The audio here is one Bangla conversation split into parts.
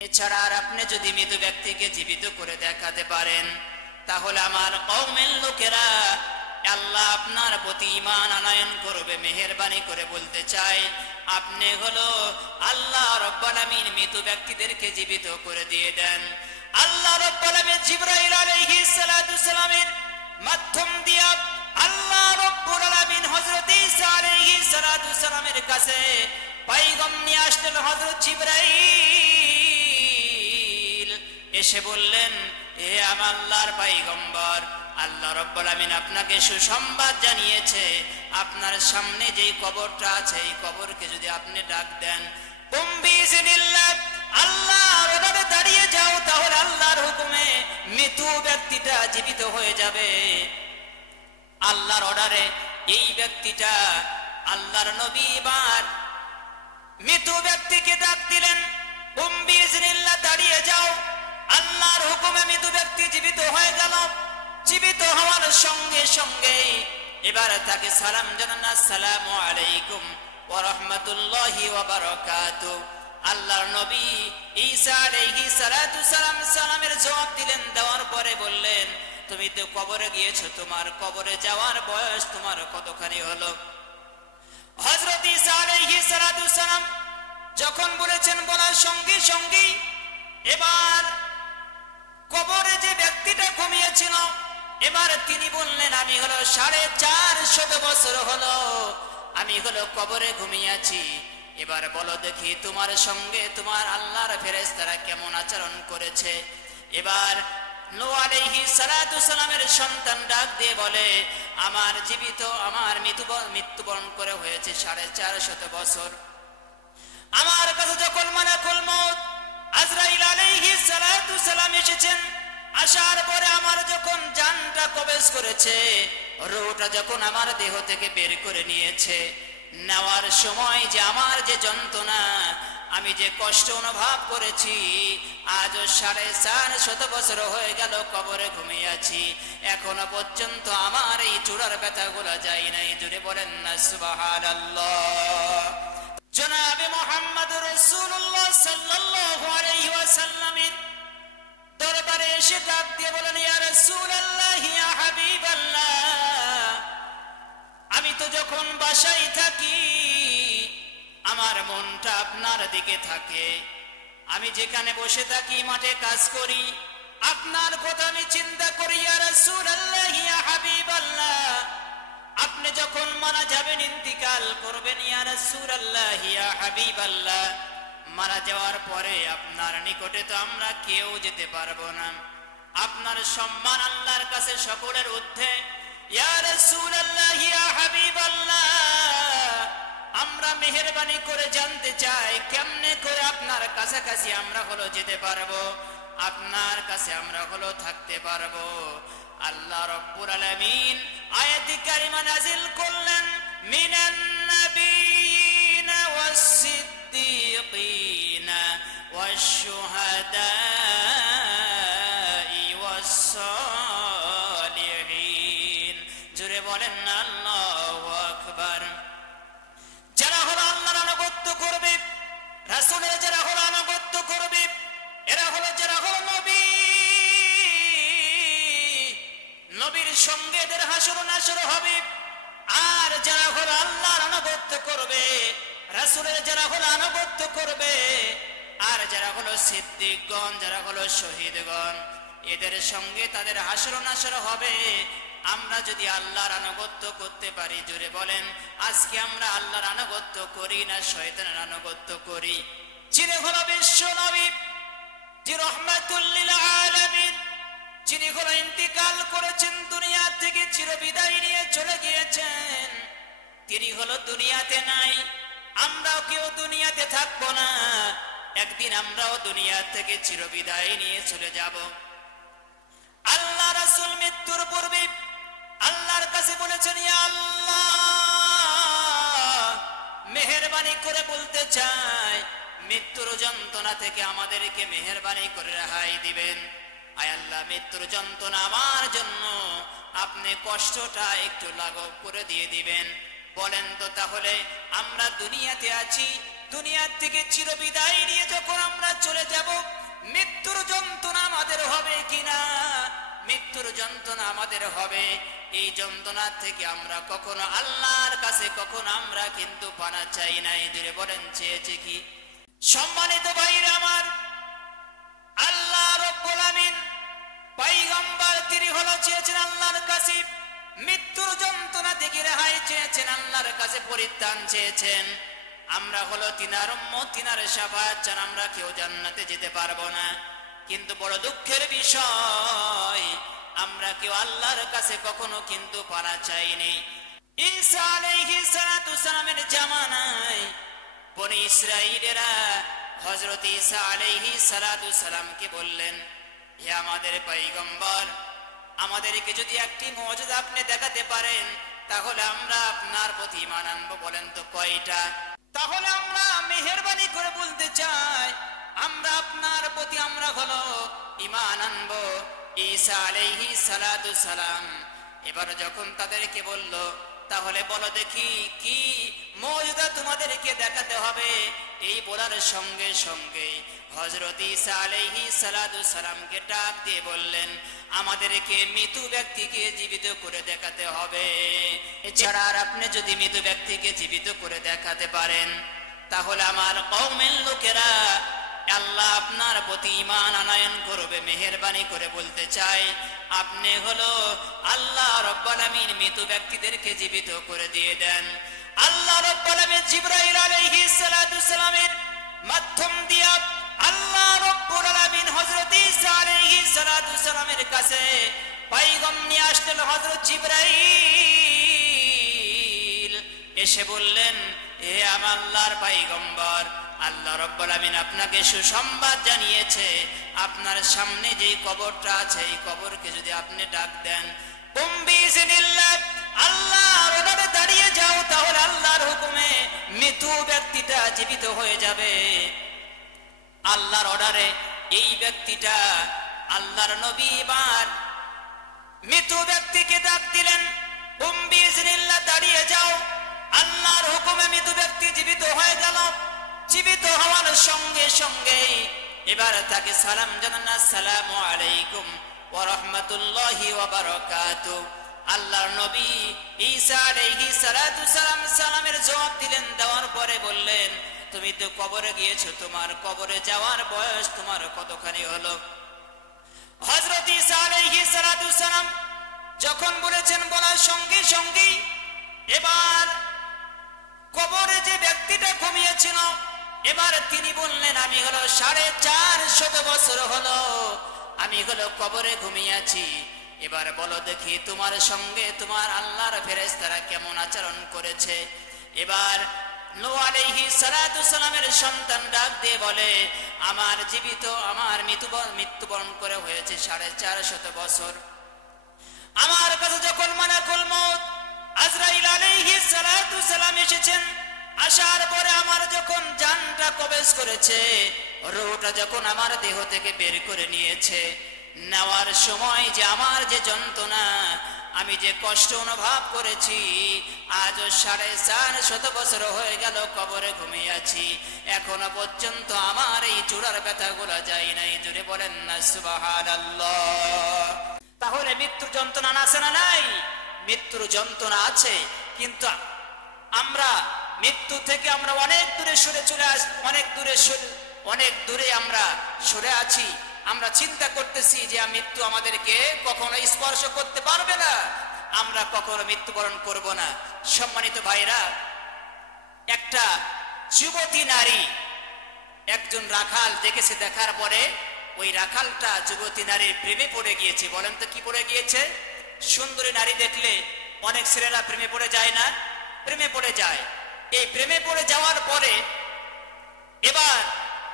এছাড়া আর আপনি যদি মৃত ব্যক্তিকে জীবিত করে দেখাতে পারেন, তাহলে আমার কওমের লোকেরা আল্লাহ আপনার প্রতি ঈমান আনয়ন করবে। মেহেরবানি করে বলতে চাই, আপনি হলো আল্লাহ রাব্বুল আমিন মৃত ব্যক্তিদেরকে জীবিত করে দিয়ে দেন। আল্লাহ রাব্বুল আমিন জিবরাইল আলাইহিস সালাতু সালামের মাধ্যম দিয়ে আল্লাহ রাব্বুল আলামিন হযরত ঈসা আলাইহিস সালাতু সালামের কাছে পয়গম নিয়ে আসলেন। হযরত জিবরাইল এসে বললেন, হে আমার আল্লাহর পয়গম্বর, আল্লাহ রাব্বুল আমিন আপনাকে সুসংবাদ জানিয়েছে, আপনার সামনে যেই কবরটা আছে এই কবরকে যদি আপনি ডাক দেন, বিইজনিল্লাহ আল্লাহর অর্ডারে দাঁড়িয়ে যাও, তাহলে আল্লাহর হুকুমে মৃত ব্যক্তিটা জীবিত হয়ে যাবে। আল্লাহর অর্ডারে এই ব্যক্তিটা, আল্লাহর নবী এবার মৃত ব্যক্তিকে ডাক দিলেন, বিইজনিল্লাহ দাঁড়িয়ে যাও। আল্লাহর হুকুমে মৃত ব্যক্তি জীবিত হয়ে গেল। জীবিত হওয়ার সঙ্গে সঙ্গে এবার তাকে সালাম জানান, আসসালামু আলাইকুম ওয়া রাহমাতুল্লাহি ওয়া বারাকাতুহু। আল্লাহর নবী ঈসা আলাইহিস সালাতু সালাম সালামের জবাব দিলেন। দেওয়ার পরে বললেন, তুমি তো কবরে গিয়েছো, তোমার কবরে যাওয়ার বয়স তোমার কতখানি হলো? হযরত ঈসা আলাইহিস সালাতু সালাম যখন বলেছেন, বলার সঙ্গে সঙ্গে এবার কবরে যে ব্যক্তিটা ঘুমিয়েছিল, এবার তিনি বললেন, আমি হলো 450 বছর হলো আমি হলো কবরে ঘুমিয়েছি। এবার বলো দেখি তোমার সঙ্গে তোমার আল্লাহর ফেরেশতারা কেমন আচরণ করেছে। এবার নূহ আলাইহিস সালাতু সালামের সন্তান ডাক দিয়ে বলে, আমার জীবিত আমার মৃত্যুবরণ করে হয়েছে 450 বছর। আমার কাছে যখন মালাকুল মউত আজরাইল আলাইহিস সালাতু সালাম এসেছেন, আসার পরে আমার যখন জানটা কবজ করেছে, রূহটা যখন আমার দেহ থেকে বের করে নিয়েছে, নেওয়ার সময় যে আমার যে যন্ত্রণা, আমি যে কষ্ট অনুভব করেছি, আজও 450 বছর হয়ে গেল কবরে ঘুমিয়ে আছি, এখনো পর্যন্ত আমার এই চূড়ার ব্যথাগুলো যায় নাই। জুড়ে বলেন না সুবহানাল্লাহ। জনাবে মুহাম্মদ রাসূলুল্লাহ সাল্লাল্লাহু আলাইহি ওয়াসাল্লামের দরবারে এসে ডাক দিয়ে বলেন, ইয়া রাসূলুল্লাহ, ইয়া হাবিবাল্লাহ, আমি তো যখন বাসায় থাকি আমার মনটা আপনার দিকে থাকে। আমি যেখানে বসে থাকি, মাঠে কাজ করি, আপনার কথা আমি চিন্তা করি। ইয়া রাসূলুল্লাহ, ইয়া হাবিবাল্লাহ, আপনি যখন মারা যাবেন, ইন্তিকাল করবেন, ইয়া রাসূলুল্লাহ, ইয়া হাবিবাল্লাহ, মারা যাওয়ার পরে আপনার নিকটে তো আমরা কেউ যেতে পারবো না। আপনার সম্মান আল্লাহর কাছে সকলের ঊর্ধ্বে। ইয়া রাসূলুল্লাহ, ইয়া হাবিবাল্লাহ, আমরা মেহেরবানি করে জানতে চাই, কেমনে করে আপনার কাছাকাছি আমরা হলো যেতে পারবো, আপনার কাছে আমরা হলো থাকতে পারবো। আল্লাহ রাব্বুল আলামিন আয়াতে কারিমা নাযিল করলেন, মিনান নাবিয়িনা ওয়াস সিদ্দীকিনা ওয়াশ শুহাদাই ওয়াস সালিহিন। জোরে বলেন না আল্লাহু আকবার। যারা হলো আল্লাহর আনুগত্য করবে, রাসূলের যারা হলো আনুগত্য করবে, এরা হলো যারা হলো নবী, নবীর সঙ্গে এদের হাসর নাসর হবে। আর যারা হলো আল্লাহর আনুগত্য করবে, রাসূলের যারা হলো আনুগত্য করবে, আর যারা হলো সিদ্দিকগণ, যারা হলো শহীদগণ, এদের সঙ্গে তাদের হাসর নাসর হবে। আমরা যদি আল্লাহর আনুগত্য করতে পারি, জোরে বলেন, আজকে আমরা আল্লাহর আনুগত্য করি না শয়তানের আনুগত্য করি? যিনি হলো বিশ্ব নবী, যে রহমাতুল লিল আলামিন, যিনি হলো ইন্তিকাল করেছেন দুনিয়া থেকে, চিরবিদায় নিয়ে চলে গিয়েছেন, তিনি হলো দুনিয়াতে নাই। আমরাও কেউ দুনিয়াতে থাকবো না, একদিন আমরাও দুনিয়া থেকে চিরবিদায় নিয়ে চলে যাব। আল্লাহ রাসূল মৃত্যুর পূর্বে আল্লাহর কাছে বলেছেন, ইয়া আল্লাহ, মেহেরবানি করে বলতে চাই, মৃত্যুর যন্ত্রণা থেকে আমাদেরকে মেহেরবানি করে রেহাই দিবেন। আয় আল্লাহ, মৃত্যুর যন্ত্রণা আমার জন্য আপনি কষ্টটা একটু লাঘব করে দিয়ে দিবেন। বলেন তো তাহলে আমরা দুনিয়াতে আছি, দুনিয়ার থেকে চিরবিদায় নিয়ে যখন আমরা চলে যাব, মৃত্যুর যন্ত্রণা আমাদের হবে কিনা? মৃত্যুর যন্ত্রণা আমাদের হবে। এই যন্ত্রণা থেকে আমরা কখনো আল্লাহর কাছে কখনো আমরা কিন্তু পানা চাই নাই। দূরে বলেন চেয়েছে কি? সম্মানিত ভাইরা আমার, আল্লাহ রাব্বুল আমিন পয়গম্বর তিনি হলো চেয়েছেন আল্লাহর কাছে মৃত্যুর যন্ত্রণা থেকে রেহাই চেয়েছেন, আল্লাহর কাছে পরিত্রাণ চেয়েছেন। আমরা হলো তিনার উম্মত, তিনার শাফাআত চান, আমরা কেউ জান্নাতে যেতে পারবো না। কিন্তু বড় দুঃখের বিষয়, আমরা কেউ আল্লাহর কাছে কখনো কিন্তু পানা চাইনি। ঈসা আলাইহিস সালাতু সালামের জামানায় বনি ইসরাঈলেরা হযরত ঈসা আলাইহিস সালাতু সালামকে বললেন, হে আমাদের পয়গম্বর, আমাদেরকে যদি একটি মুজিজা আপনি দেখাতে পারেন তাহলে আমরা আপনার প্রতি ঈমান আনবো। বলেন তো কয়টা? তাহলে আমরা মেহেরবানি করে বলতে চাই, আমরা আপনার প্রতি আমরা হলো ঈমান আনবো। ঈসা আলাইহিস সালাতু সালাম এবার যখন তাদেরকে বলল, তাহলে বলো দেখি কি মুজিজা তোমাদেরকে দেখাতে হবে? এই বলার সঙ্গে সঙ্গে হযরত ঈসা আলাইহিস সালাতু সালামকে ডাক দিয়ে বললেন, আমাদেরকে মৃত ব্যক্তিকে জীবিত করে দেখাতে হবে। এছাড়া আর আপনি যদি মৃত ব্যক্তিকে জীবিত করে দেখাতে পারেন তাহলে আমার কওমের লোকেরা আল্লাহ আপনার প্রতি ঈমান আনয়ন করবে। মেহেরবানি করে বলতে চাই, আপনি হলো আল্লাহ রাব্বুল আমিন মৃত ব্যক্তিদেরকে জীবিত করে দিয়ে দেন। আল্লাহ রাব্বুল আমিন জিবরাইল আলাইহিস সালাতু সালামের মাধ্যম দিয়া আল্লাহ রাব্বুল আমিন হযরত ঈসা আলাইহিস সালাতু সালামের কাছে পয়গম নিয়ে আসলেন। হযরত জিবরাইল এসে বললেন, হে আমার আল্লাহর পয়গম্বর, আল্লাহ রাব্বুল আমিন আপনাকে সুসংবাদ জানিয়েছে, আপনার সামনে যেই কবরটা আছে এই কবরকে যদি আপনি ডাক দেন, আল্লাহর অর্ডারে দাঁড়িয়ে যাও, তাহলে আল্লাহর হুকুমে মৃত ব্যক্তিটা জীবিত হয়ে যাবে। আল্লাহর অর্ডারে এই ব্যক্তিটা, আল্লাহর নবী এবার মৃত ব্যক্তিকে ডাক দিলেন, দাঁড়িয়ে যাও। আল্লাহর হুকুমে মৃত ব্যক্তি জীবিত হয়ে গেল। জীবিত হওয়ার সঙ্গে সঙ্গে এবার তাকে সালাম জানান, আসসালামু আলাইকুম ওয়া রাহমাতুল্লাহি ওয়া বারাকাতুহু। আল্লাহর নবী ঈসা আলাইহিস সালাতু সালাম সালামের জবাব দিলেন। দেওয়ার পরে বললেন, তুমি তো কবরে গিয়েছো, তোমার কবরে যাওয়ার বয়স তোমার কতখানি হলো? হযরত ঈসা আলাইহিস সালাতু সালাম যখন বলেছেন, বলার সঙ্গে সঙ্গে এবার কবরে যে ব্যক্তিটা ঘুমিয়েছিল এবার তিনি বললেন, আমি হলো 450 বছর হলো আমি হলো কবরে ঘুমিয়েছি। এবার বলো দেখি তোমার সঙ্গে তোমার আল্লাহর ফেরেশতারা কেমন আচরণ করেছে। এবার নূহ আলাইহিস সালাতু সালামের সন্তান ডাক দিয়ে বলে, আমার জীবিত আমার মৃত্যুবরণ করে হয়েছে 450 বছর। আমার কাছে যখন মালাকুল মউত আজরাইল আলাইহিস সালাতু সালাম এসেছেন, আসার পরে আমার যখন জানটা কবজ করেছে, রূহটা যখন আমার দেহ থেকে বের করে নিয়েছে, নেওয়ার সময় যে আমার যে যন্ত্রণা, আমি যে কষ্ট অনুভব করেছি, আজ 450 বছর হয়ে গেল কবরে ঘুমিয়ে আছি, এখনো পর্যন্ত আমার এই চূড়ার ব্যথাগুলো যায় নাই। জুড়ে বলেন না সুবহানাল্লাহ। তাহলে মৃত্যুর যন্ত্রণা আছে না নাই? মৃত্যুর যন্ত্রণা আছে, কিন্তু আমরা মৃত্যু থেকে আমরা অনেক দূরে সরে চলে আসি, অনেক দূরে আমরা সরে আছি। আমরা চিন্তা করতেছি যে মৃত্যু আমাদেরকে কখনো স্পর্শ করতে পারবে না, আমরা কখনো মৃত্যুবরণ করব না। সম্মানিত ভাইরা, একটা যুবতী নারী একজন রাখাল দেখেছে, দেখার পরে ওই রাখালটা যুবতী নারীর প্রেমে পড়ে গিয়েছে। বলেন তো কি পড়ে গিয়েছে? সুন্দরী নারী দেখলে অনেক ছেলেরা প্রেমে পড়ে যায় না? প্রেমে পড়ে যায়। এই প্রেমে পড়ে যাওয়ার পরে এবার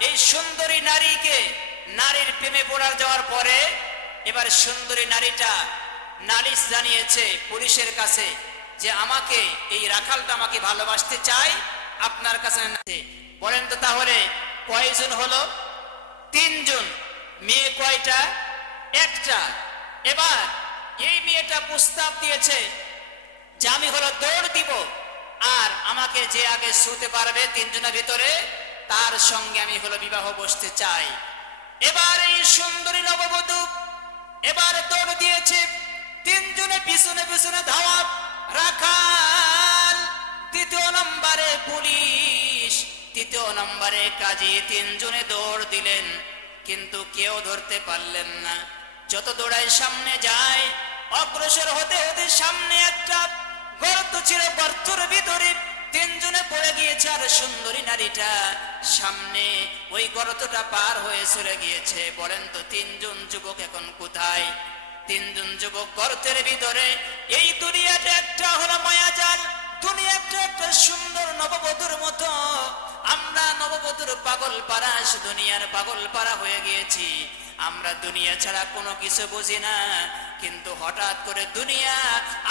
এই সুন্দরী নারীর প্রেমে পড়ে যাওয়ার পরে এবার সুন্দরী নারীটা নালিশ জানিয়েছে পুলিশের কাছে যে আমাকে এই রাখালটা আমাকে ভালোবাসতে চায়, আপনার কাছে। বলেন তো তাহলে কয়জন হলো? 3 জন। মেয়ে কয়টা? একটা। এবার এই মেয়েটা প্রস্তাব দিয়েছে যে আমি হলো দৌড় দিব, আর আমাকে যে আগে শুতে পারবে তিনজনের ভিতরে তার সঙ্গে আমি হলো বিবাহ বসতে চাই। এবার এই সুন্দরী নববধূ এবার দৌড় দিয়েছে, তিনজনে পিছনে পিছনে ধাওয়া, রাখাল, তৃতীয় নম্বরে পুলিশ, তৃতীয় নম্বরে কাজী, তিনজনে দৌড় দিলেন কিন্তু কেউ ধরতে পারলেন না। যত দৌড়ায় সামনে যায়, অগ্রসর হতে হতে সামনে একটা গর্ত ছিল, গর্তের ভিতরে তিনজনে পড়ে গিয়েছে আর সুন্দরী নারীটা সামনে ওই গর্তটা পার হয়ে চলে গিয়েছে। বলেন তো তিনজন যুবক এখন কোথায়? তিনজন যুবক গর্তের ভিতরে। এই দুনিয়াটা একটা হলো মায়াজাল, দুনিয়াটা একটা সুন্দর নববধূর মতো। আমরা নববধূর পাগল পাড়া, দুনিয়ার পাগল পাড়া হয়ে গিয়েছি। আমরা দুনিয়া ছাড়া কোনো কিছু বুঝি না, কিন্তু হঠাৎ করে দুনিয়া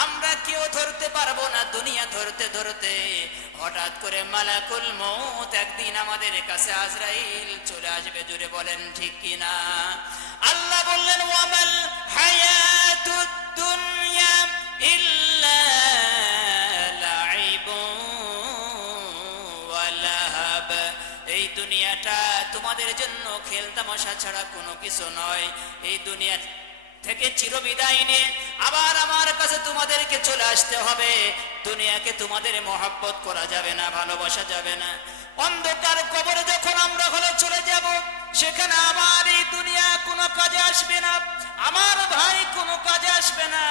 আমরা কেউ ধরতে পারবো না। দুনিয়া ধরতে ধরতে হঠাৎ করে মালাকুল মউত একদিন আমাদের কাছে আজরাইল চলে আসবে। জুড়ে বলেন ঠিক কিনা? আল্লাহ বললেন ওয়ামাল হায়াতুদ দুনিয়া ইল্লা লাইবুন ওয়া লাহাব। এই দুনিয়াটা তোমাদের জন্য খেল তামাশা ছাড়া কোনো কিছু নয়। এই দুনিয়া থেকে চিরবিদায় নিয়ে আবার আমার কাছে তোমাদেরকে চলে আসতে হবে। দুনিয়াকে তোমাদের মহব্বত করা যাবে না, ভালোবাসা যাবে না। অন্ধকার কবরে যখন আমরা হলে চলে যাব, সেখানে আমার এই দুনিয়া কোনো কাজে আসবে না, আমার ভাই কোনো কাজে আসবে না,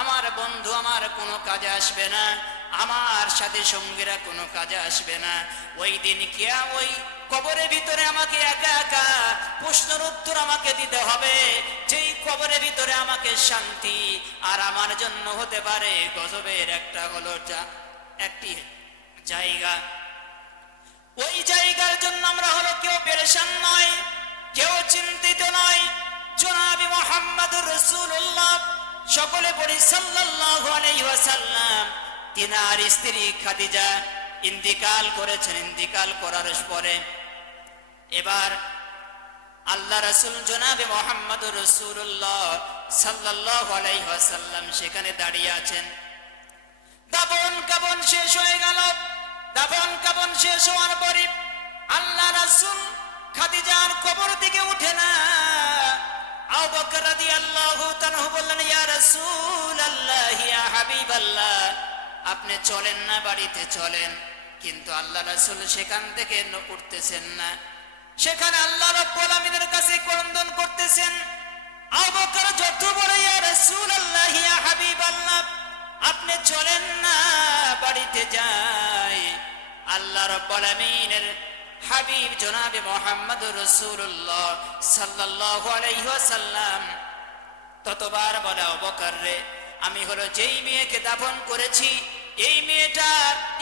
আমার বন্ধু আমার কোনো কাজে আসবে না, আমার সাথে সঙ্গীরা কোনো কাজে আসবে না। ওই দিন কিয়া ওই কবরের ভিতরে আমাকে একা একা প্রশ্নের উত্তর আমাকে দিতে হবে। যেই কবরের ভিতরে আমাকে শান্তি আর আমার জন্য হতে পারে গজবের একটা হলো একটি জায়গা। ওই জায়গার জন্য আমরা হলো কেউ পেরেশান নয়, কেউ চিন্তিত নয়। জনাবে মুহাম্মদুর রাসূলুল্লাহ, সকলে পড়ি সাল্লাল্লাহু আলাইহি ওয়াসাল্লাম, তিনার স্ত্রী খাদিজা ইন্তিকাল করেছেন। ইন্তিকাল করার পরে এবার আল্লাহ রাসূল জনাবে মুহাম্মদুর রাসূলুল্লাহ সাল্লাল্লাহু আলাইহি ওয়াসাল্লাম সেখানে দাঁড়িয়ে আছেন। দাফন কাফন শেষ হয়ে গেল। দাফন কাফন শেষ হওয়ার পরে আল্লাহ রাসূল খাদিজার কবর দিকে উঠে না। আবু বকর রাদিয়াল্লাহু তাআলা বললেন, ইয়া রাসূলুল্লাহ, ইয়া হাবিবাল্লাহ, আপনি চলেন না, বাড়িতে চলেন। কিন্তু আল্লাহ রাসূল সেখান থেকে উঠতেছেন না। সেখানে আল্লাহ রাব্বুল আলামিনের কাছে ক্রন্দন করতেছেন। আবু বকর যত বলে, ইয়া রাসূলুল্লাহ, ইয়া হাবিবাল্লাহ, আপনি চলেন না, বাড়িতে যাই। আল্লাহ রাব্বুল আলামিনের হাবিব জনাবে মুহাম্মদুর রাসূলুল্লাহ সাল্লাল্লাহু আলাইহি ওয়াসাল্লাম ততবার বলে, আবু বকর রে, আমি হলো যেই মেয়েকে দাফন করেছি, এই মেয়েটা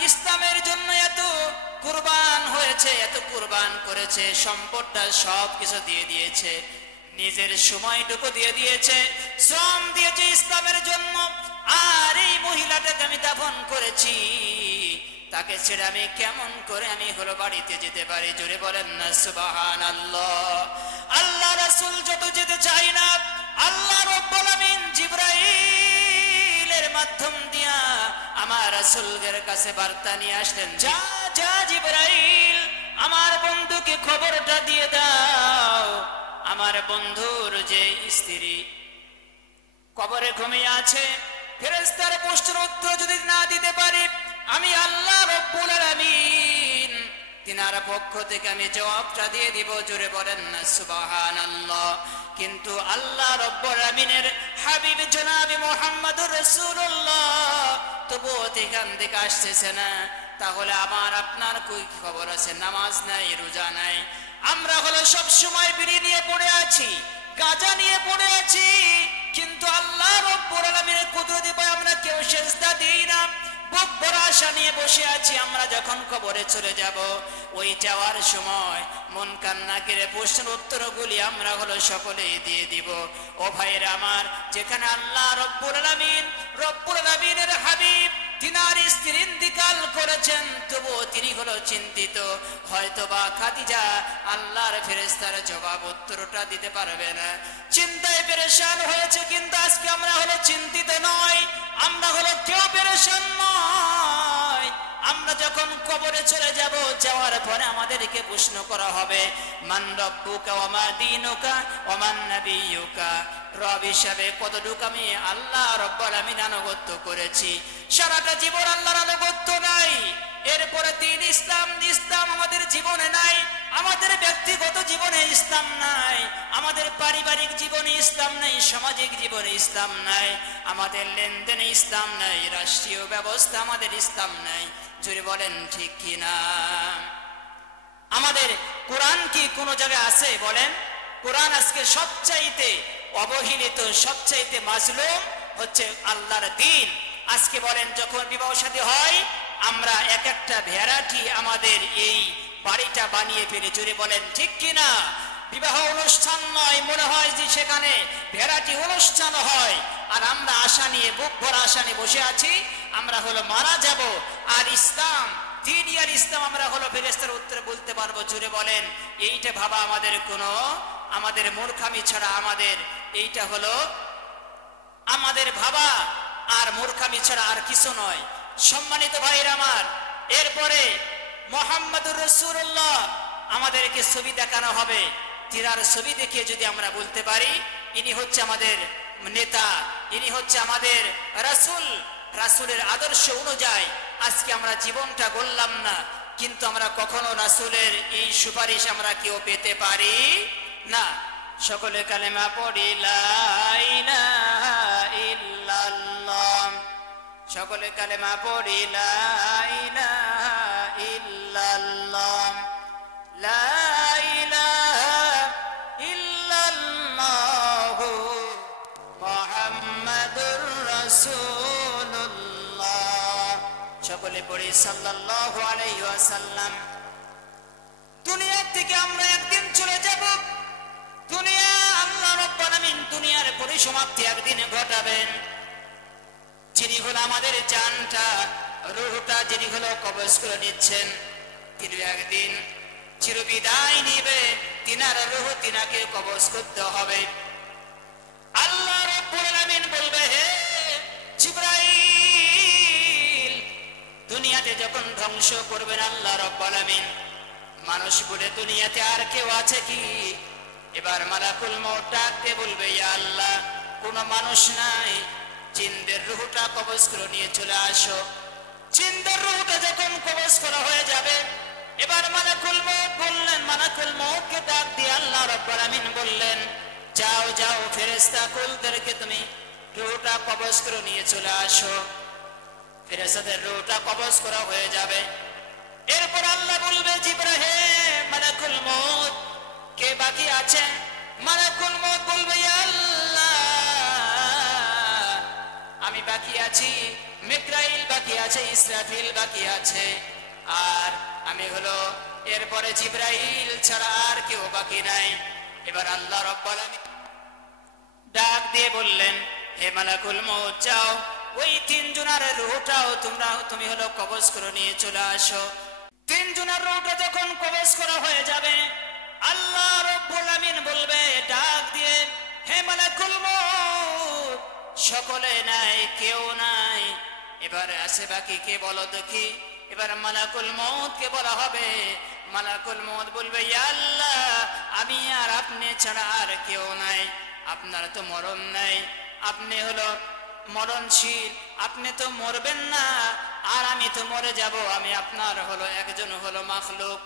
ইসলামের জন্য এত কুরবান হয়েছে, এত কুরবান করেছে, সম্পদটা সব কিছু দিয়ে দিয়েছে, নিজের সময়টুকু দিয়ে দিয়েছে, শ্রম দিয়েছে ইসলামের জন্য। আর এই মহিলাটাকে আমি দাফন করেছি, তাকে ছেড়ে আমি কেমন করে আমি হলো বাড়িতে যেতে পারি? জোরে বলেন না সুবহানাল্লাহ। আল্লাহ রাসূল যত যেতে চাই না, আল্লাহ রাব্বুল আমিন জিবরাইলের মাধ্যম দিয়া আমার রাসূলের কাছে বার্তা নিয়ে আসলেন, যা যা জিবরাইল, আমার বন্ধুকে খবরটা দিয়ে দাও, আমার বন্ধুর যে স্ত্রী কবরে ঘুমিয়ে আছে, ফেরেশতার প্রশ্নের উত্তর যদি না দিতে পারি, আমি আল্লাহ রাব্বুল আলামিন তিনার পক্ষ থেকে আমি জবাবটা দিয়ে দিব। জোরে বলেন না সুবহানাল্লাহ। কিন্তু আল্লাহ রাব্বুল আলামিনের হাবিব জনাবে মুহাম্মদুর রাসূলুল্লাহ তবুও এখান থেকে আসতেছে না। তাহলে আমার আপনার কই খবর আছে? নামাজ নাই, রোজা নাই, আমরা হলো সব সময় বিড়ি নিয়ে পড়ে আছি, গাঁজা নিয়ে পড়ে আছি, কিন্তু আল্লাহ রাব্বুল আলামিনের কুদরতি পায় আমরা কেউ সিজদা দিই না, বুক ভরা আশা নিয়ে বসে আছি। আমরা যখন কবরে চলে যাব, ওই যাওয়ার সময় মন কান্না করে প্রশ্নের উত্তরগুলি আমরা হলো সকলেই দিয়ে দিব। ও ভাইরা আমার, যেখানে আল্লাহ রব্বুল আলামিনের হাবিব তিনার স্ত্রী ইন্তিকাল করেছেন, তবুও তিনি হলো চিন্তিত। হয়তোবা খাদিজা আল্লাহর ফেরেশতার জবাব উত্তরটা দিতে পারবে না, চিন্তায় পেরেশান হয়েছে। কিন্তু আজকে আমরা হলো চিন্তিত নয়, আমরা হলো কেউ পেরেশান নয়। আমরা যখন কবরে চলে যাব, যাওয়ার পরে আমাদেরকে প্রশ্ন করা হবে, মান রব্বুকা ওয়া মা দীনুকা ওয়া মান নাবিয়্যুকা, রব হিসাবে কতটুকু আমি আল্লাহ রব্বুল আমিন আনুগত্য করেছি। সারাটা জীবন আল্লাহর আনুগত্য নাই, এরপরে দিন ইসলাম, ইসলাম আমাদের জীবনে নাই, আমাদের ব্যক্তিগত জীবনে ইসলাম নাই, আমাদের পারিবারিক জীবনে ইসলাম নাই, সামাজিক জীবনে ইসলাম নাই, আমাদের লেনদেনে ইসলাম নাই, রাষ্ট্রীয় ব্যবস্থা আমাদের ইসলাম নাই। জোরে বলেন ঠিক কিনা? আমাদের কোরআন কি কোনো জায়গায় আছে বলেন? কোরআন আজকে সবচাইতে অবহেলিত, সবচাইতে মাজলুম হচ্ছে আল্লাহর দ্বীন। আজকে বলেন যখন বিবাহ শাদী হয়, আমরা এক একটা ভেড়াটি আমাদের এই বাড়িটা বানিয়ে ফেলি। জোরে বলেন ঠিক কিনা? বিবাহ অনুষ্ঠান নয়, মনে হয় যে সেখানে ভেড়াটি অনুষ্ঠান হয়, আর আমরা আশা নিয়ে, বুক ভরা আশা নিয়ে বসে আছি, আমরা হলো মারা যাব। আর ইসলাম, দিন আর ইসলাম আমরা হলো ফেরেশতার উত্তরে বলতে পারবো। জোরে বলেন, এইটা ভাবা আমাদের কোনো, আমাদের মূর্খামি ছাড়া আমাদের এইটা হলো আমাদের ভাবা আর মূর্খামি ছাড়া আর কিছু নয়। সম্মানিত ভাইরা আমার, এরপরে মুহাম্মদুর রাসূলুল্লাহ আমাদেরকে ছবি দেখানো হবে। তিনার ছবি দেখিয়ে যদি আমরা বলতে পারি ইনি হচ্ছে আমাদের নেতা, ইনি হচ্ছে আমাদের রাসূল, রাসূলের আদর্শ অনুযায়ী আজকে আমরা জীবনটা গড়লাম না, কিন্তু আমরা কখনো রাসূলের এই সুপারিশ আমরা কেউ পেতে পারি না। সকলে কালেমা পড়ি লা ইলাহা ইল্লাল্লাহ, সকলে কালেমা পড়ি লা ইলাহা ইল্লাল্লাহ, লা ইলাহা ইল্লাল্লাহু মুহাম্মাদুর রাসূলুল্লাহ। সকলে পড়ি সাল্লাল্লাহু আলাইহি ওয়াসাল্লাম। দুনিয়া থেকে আমরা একদিন চলে যাব, দুনিয়া আল্লাহ রাব্বুল আমিন দুনিয়ার পরিসমাপ্তি একদিন ঘটাবেন। যিনি হলো আমাদের জানটা, রূহটা যিনি হলো কবজ করে নিচ্ছেন, তিনি একদিন চিরবিদায় নিবে, তিনার রূহ তিনাকে কবজ করতে হবে। আল্লাহ রাব্বুল আমিন বলবে, হে জিবরাইল, দুনিয়াতে যখন ধ্বংস করবেন আল্লাহ রাব্বুল আমিন, মানুষ বলে দুনিয়াতে আর কেউ আছে কি? এবার মালাকুল মউত ডাকতে বলবে, ইয়া আল্লাহ, কোনো মানুষ নাই, জিনদের রূহটা কবজ করে নিয়ে চলে আসো। জিনদের রূহটা যখন কবজ করা হয়ে যাবে, এবার মালাকুল মউত বললেন, মালাকুল মউতকে ডাক দিয়ে আল্লাহ রাব্বুল আমিন বললেন, যাও যাও ফেরেশতা কুলদেরকে তুমি রূহটা কবজ করে নিয়ে চলে আসো। ফেরেশতাদের রূহটা কবজ করা হয়ে যাবে। এরপর আল্লাহ বলবে, জিবরাইল, মালাকুল মউত কে বাকি আছে? মালাকুল মউত বলবে, ইয়া আল্লাহ, আমি বাকি আছি, মিকরাইল বাকি আছে, ইসরাফিল বাকি আছে, আর আমি হলো এরপরে জিবরাইল ছাড়া আর কেউ বাকি নাই। এবার আল্লাহ রাব্বুল আমিন ডাক দিয়ে বললেন, হে মালাকুল মউত, যাও ওই তিনজনের রূহটাও তুমি হলো কবজ করে নিয়ে চলে আসো। তিনজনের রূহটা যখন কবজ করা হয়ে যাবে, আল্লাহ রাব্বুল আমিন বলবে ডাক দিয়ে, হে মালাকুল মউত, সকলে নাই, কেউ নাই, এবার আছে বাকি কে বলো দেখি। এবার মালাকুল মউত কে বলা হবে। মালাকুল মউত বলবে, ইয়া আল্লাহ, আমি আর আপনি ছাড়া আর কেউ নাই, আপনার তো মরণ নাই, আপনি হলো মরণশীল, আপনি তো মরবেন না, আর আমি তো মরে যাব, আমি আপনার হলো একজন হলো মাখলুক।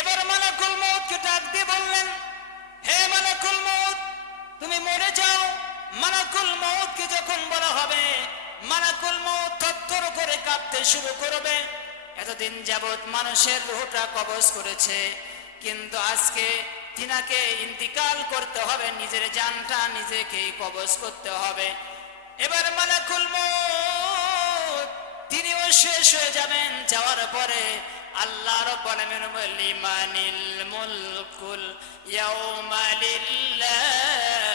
এবার মালাকুল মউতকে ডাক দিয়ে বললেন, হে মালাকুল মউত, তুমি মরে যাও। মালাকুল মউতকে যখন বলা হবে, মালাকুল মউত থরথর করে কাঁপতে শুরু করবে। এতদিন যাবত মানুষের রূহটা কবজ করেছে, কিন্তু আজকে তিনাকে ইন্তিকাল করতে হবে, নিজের জানটা নিজেকেই কবজ করতে হবে। এবার মালাকুল মউত তিনিও শেষ হয়ে যাবেন। যাওয়ার পরে আল্লাহ রাব্বুল আমিন লিমানিল মুলকুল ইয়াউমা লিল্লাহিল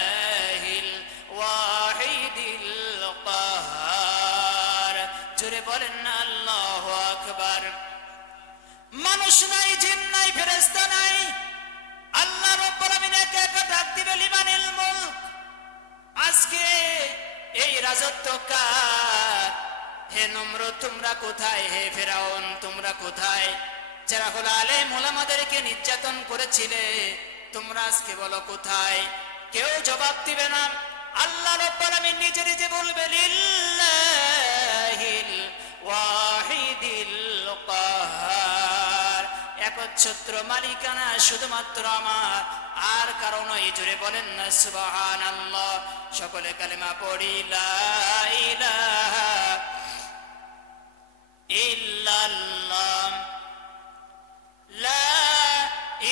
ওয়াহিদিল কাহার। জোরে বলেন না আল্লাহু আকবার। মানুষ নাই, জিন নাই, ফেরেশতা নাই, আল্লাহ রাব্বুল আমিন একা একা ডাক দিবে, লিমানিল মুলক, আজকে এই রাজত্ব কার? হে হে নমরুদ তোমরা কোথায়, হে ফেরাউন তোমরা কোথায়, যারা হলো আলেম ওলামাদেরকে নির্যাতন করেছিলে তোমরা আজকে বলো কোথায়? কেউ জবাব দিবে না। আল্লাহ রাব্বুল আলামিন নিজে নিজে বলবে লিল্লাহিল ওয়াহিদিল কাহার, একচ্ছত্র মালিকানা শুধুমাত্র আমার, আর কারণ এই জোরে বলেন না সুবহানাল্লাহ। সকলে কালেমা পড়ি লা ইলাহা ইল্লাল্লাহ, লা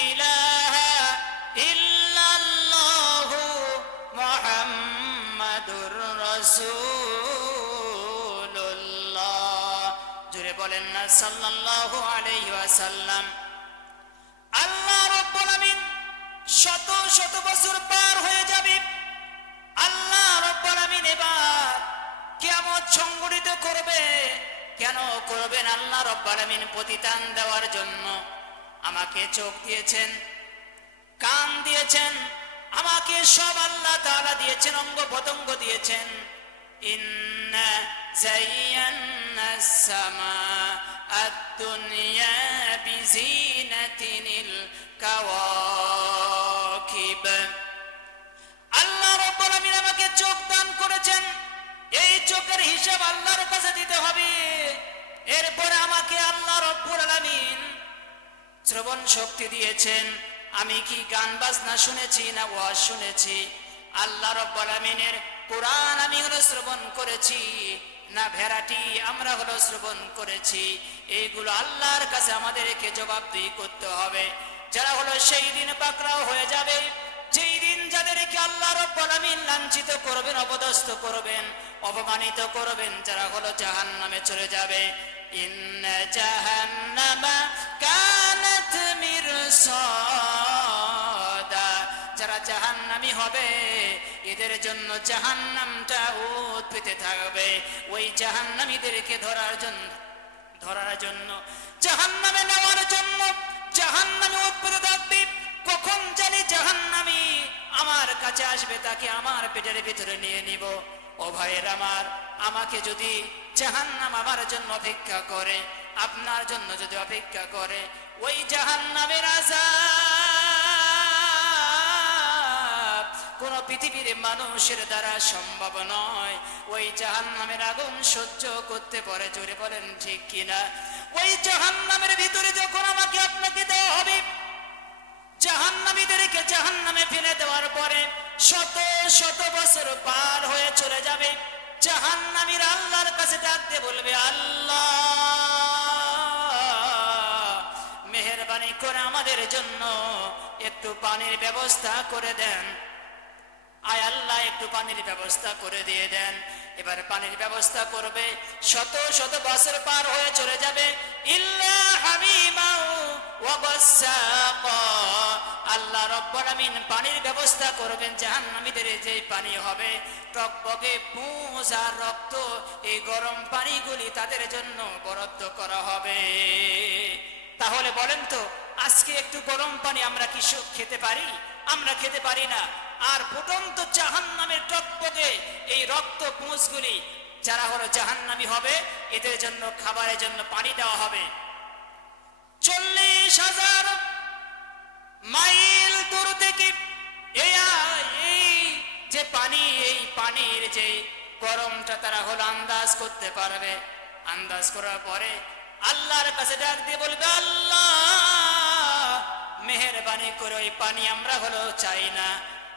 ইলাহা ইল্লাল্লাহু মুহাম্মাদুর রাসূলুল্লাহ। জোরে বলেন না সাল্লাল্লাহু আলাইহি ওয়াসাল্লাম। আল্লাহ রাব্বুল আমিন শত শত বছর পার হয়ে যাবে, আল্লাহ রাব্বুল আমিন এবার কিয়ামত সংঘটিত করবে। কেন করবেন? আল্লাহ রাব্বুল আমিন প্রতিদান দেওয়ার জন্য। আমাকে চোখ দিয়েছেন, কান দিয়েছেন, আমাকে সব আল্লাহ তাআলা দিয়েছেন, অঙ্গ প্রত্যঙ্গ দিয়েছেন। ইন্না যায়্যানাস সামাআদ দুনিয়া বিজিনাতিনিল কাওয়াকিব। আল্লাহ রাব্বুল আমিন আমাকে চোখ দান করেছেন, এই চোখের হিসাব আল্লাহর কাছে দিতে হবে। এরপরে আমাকে আল্লাহ রাব্বুল আলামিন শ্রবণ শক্তি দিয়েছেন। আমি কি গান বাজনা শুনেছি না ওয়াজ শুনেছি? আল্লাহ রাব্বুল আলামিনের কোরআন আমি হলো শ্রবণ করেছি না ভেড়াটি আমরা হলো শ্রবণ করেছি? এইগুলো আল্লাহর কাছে আমাদেরকে জবাবদিহি করতে হবে। যারা হলো সেই দিন পাকড়াও হয়ে যাবে, যেই দিন যাদেরকে আল্লাহ রাব্বুল আমিন লাঞ্ছিত করবেন, অপদস্থ করবেন, অপমানিত করবেন, যারা হলো জাহান্নামে চলে যাবে। ইন্না জাহান্নামা কানাত মিরসাদা, যারা জাহান্নামী হবে এদের জন্য জাহান্নামটা উৎ পেতে থাকবে। ওই জাহান্নামীদেরকে ধরার জন্য জাহান্নামে নেওয়ার জন্য জাহান্নামে উৎ পেতে থাকবে। কখন জানি জাহান্নামী আমার কাছে আসবে, তাকে আমার পেটের ভিতরে নিয়ে নিব। ও ভাইয়ের আমার, আমাকে যদি জাহান্নাম আমার জন্য অপেক্ষা করে, আপনার জন্য যদি অপেক্ষা করে, ওই জাহান্নামের আযাব কোন পৃথিবীর মানুষের দ্বারা সম্ভব নয়। ওই জাহান্নামের আগুন সহ্য করতে পারে? জোরে বলেন ঠিক কিনা? ওই জাহান্নামের ভিতরে যখন আমাকে আপনাকে দেওয়া হবে, জাহান্নামীদেরকে জাহান্নামে ফেলে দেওয়ার পরে শত শত বছর পার হয়ে চলে যাবে। জাহান্নামীরা আল্লাহর কাছে ডাক দিয়ে বলবে, আল্লাহ মেহেরবানি করে আমাদের জন্য একটু পানির ব্যবস্থা করে দেন। আয় আল্লাহ একটু পানির ব্যবস্থা করে দিয়ে দেন। এবার পানির ব্যবস্থা করবে, শত শত বছর পার হয়ে চলে যাবে। ইল্লা হামিমাউ ওয়া গাসসাকা, আল্লাহ রাব্বুল আমিন পানির ব্যবস্থা করবেন। জাহান্নামীদের যে পানি হবে টকবকে পুঁজ আর রক্ত, এই গরম পানিগুলি তাদের জন্য বরাদ্দ করা হবে। তাহলে বলেন তো, আজকে একটু গরম পানি আমরা কি খেতে পারি? আমরা খেতে পারি না। আর ফুটন্ত জাহান্নামের টকবকে এই রক্ত পুঁজগুলি যারা হলো জাহান্নামী হবে এদের জন্য খাবারের জন্য পানি দেওয়া হবে। 40,000 মাইল দূর থেকে এই যে পানি, এই পানির যে গরমটা তারা হলো আন্দাজ করতে পারবে। আন্দাজ করার পরে আল্লাহর কাছে ডাক দিয়ে বলবে, আল্লাহ মেহেরবানি করে ওই পানি আমরা হলো চাই না,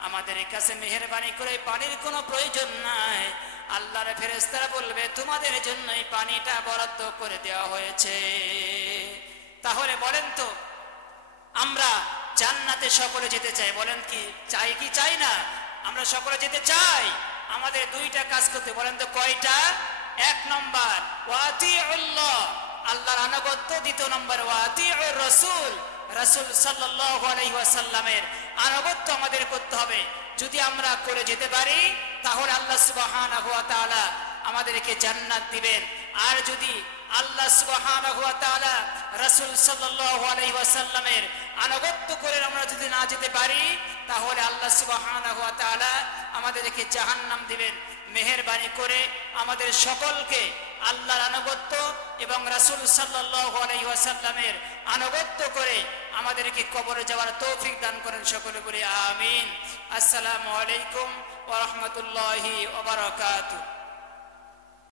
আমাদের কাছে মেহেরবানি করে পানির কোনো প্রয়োজন নাই। আল্লাহর ফেরেশতারা বলবে, তোমাদের জন্য এই পানিটা বরাদ্দ করে দেওয়া হয়েছে। তাহলে বলেন তো, আমরা জান্নাতে সকলে যেতে চাই, বলেন কি চাই কি চাই না? আমরা সকলে যেতে চাই। আমাদের দুইটা কাজ করতে, বলেন তো কয়টা? 1 নম্বর ওয়াতিউল্লাহ, আল্লাহর আনুগত্য। 2 নম্বর ওয়াতিউর রাসূল, রাসূল সাল্লাল্লাহু আলাইহি ওয়াসাল্লামের আনুগত্য আমাদের করতে হবে। যদি আমরা করে যেতে পারি তাহলে আল্লাহ সুবহানাহু ওয়া তাআলা আমাদেরকে জান্নাত দিবেন। আর যদি আল্লাহ সুবহানাহু ওয়া তাআলা রাসূল সাল্লাল্লাহু আলাইহি ওয়াসাল্লামের আনুগত্য করে আমরা যদি না যেতে পারি তাহলে আল্লাহ সুবহানাহু ওয়া তাআলা আমাদেরকে জাহান্নাম দিবেন। মেহেরবানি করে আমাদের সকলকে আল্লাহর আনুগত্য এবং রাসূল সাল্লাল্লাহু আলাইহি ওয়াসাল্লামের আনুগত্য করে আমাদেরকে কবরে যাওয়ার তৌফিক দান করেন, সকলে বলি আমিন। আসসালামু আলাইকুম ওয়া রাহমাতুল্লাহি ওয়া বারাকাতুহু।